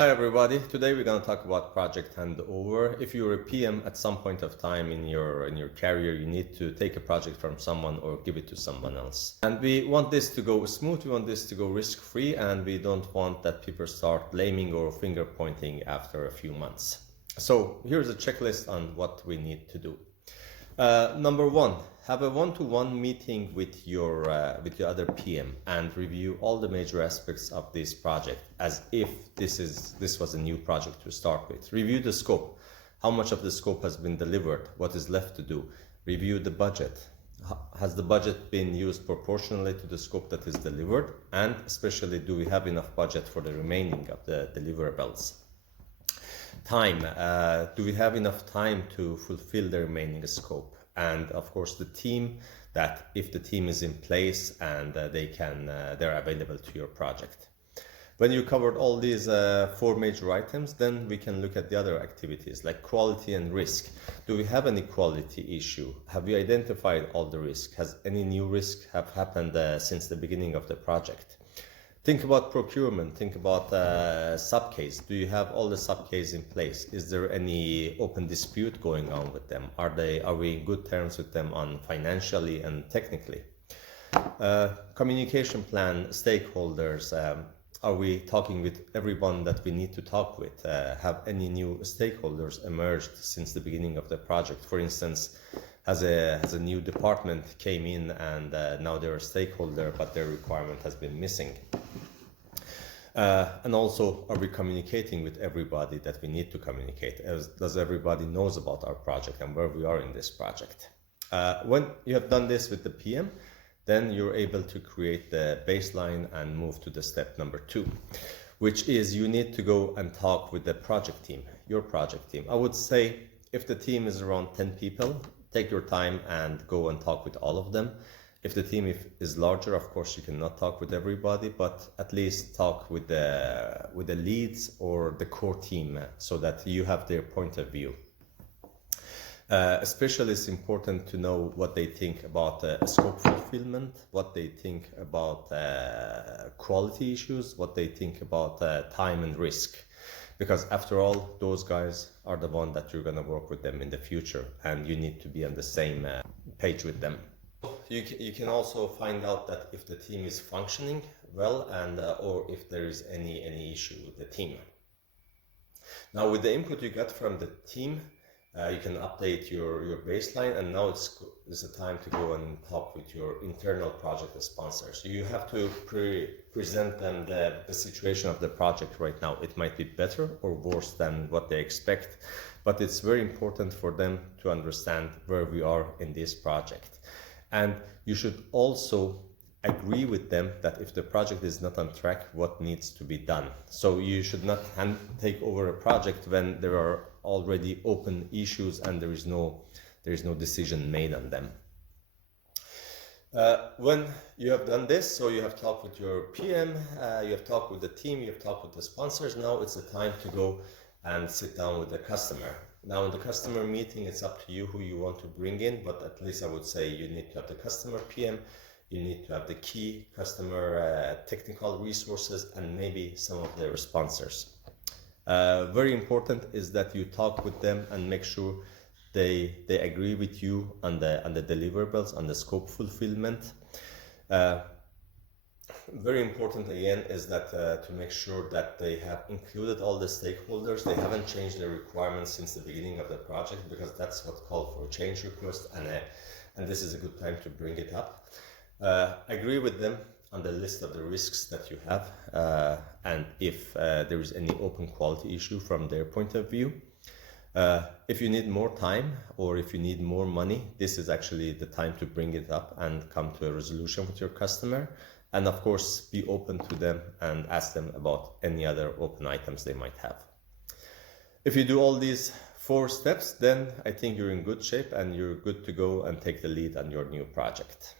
Hi everybody, today we're going to talk about project handover. If you're a PM at some point of time in your career, you need to take a project from someone or give it to someone else. And we want this to go smooth, we want this to go risk-free, and we don't want that people start blaming or finger pointing after a few months. So here's a checklist on what we need to do. Number one, have a one-to-one meeting with your other PM and review all the major aspects of this project as if this was a new project to start with. Review the scope. How much of the scope has been delivered? What is left to do? Review the budget. Has the budget been used proportionally to the scope that is delivered? And especially, do we have enough budget for the remaining of the deliverables? Time. Do we have enough time to fulfill the remaining scope? And of course the team, that if the team is in place and they're available to your project. When you covered all these four major items, then we can look at the other activities like quality and risk. Do we have any quality issue? Have we identified all the risk? Has any new risk have happened since the beginning of the project? Think about procurement, think about subcase. Do you have all the subcase in place? Is there any open dispute going on with them? Are we in good terms with them on financially and technically? Communication plan, stakeholders, are we talking with everyone that we need to talk with? Have any new stakeholders emerged since the beginning of the project? For instance, has a new department came in and now they're a stakeholder, but their requirement has been missing. And also, are we communicating with everybody that we need to communicate? Does everybody knows about our project and where we are in this project? When you have done this with the PM, then you're able to create the baseline and move to the step number 2, which is you need to go and talk with the project team, your project team. I would say if the team is around 10 people, take your time and go and talk with all of them. If the team is larger, of course, you cannot talk with everybody, but at least talk with the leads or the core team so that you have their point of view. Especially, it's important to know what they think about scope fulfillment, what they think about quality issues, what they think about time and risk. Because after all, those guys are the one that you're going to work with them in the future, and you need to be on the same page with them. You can also find out that if the team is functioning well and or if there is any issue with the team. Now, with the input you got from the team, you can update your baseline, and now it's the time to go and talk with your internal project sponsors. You have to present them the situation of the project right now. It might be better or worse than what they expect, but it's very important for them to understand where we are in this project. And you should also agree with them that if the project is not on track, what needs to be done. So you should not take over a project when there are already open issues and there is no decision made on them. When you have done this, so you have talked with your PM, you have talked with the team, you have talked with the sponsors, now it's the time to go and sit down with the customer. Now in the customer meeting, it's up to you who you want to bring in, but at least I would say you need to have the customer PM, you need to have the key customer technical resources, and maybe some of their sponsors. Very important is that you talk with them and make sure they agree with you on the deliverables, on the scope fulfillment. Very important again is that to make sure that they have included all the stakeholders. They haven't changed their requirements since the beginning of the project, because that's what's called for a change request, and this is a good time to bring it up. Agree with them on the list of the risks that you have, and if there is any open quality issue from their point of view. If you need more time or if you need more money, this is actually the time to bring it up and come to a resolution with your customer. And of course, be open to them and ask them about any other open items they might have. If you do all these 4 steps, then I think you're in good shape and you're good to go and take the lead on your new project.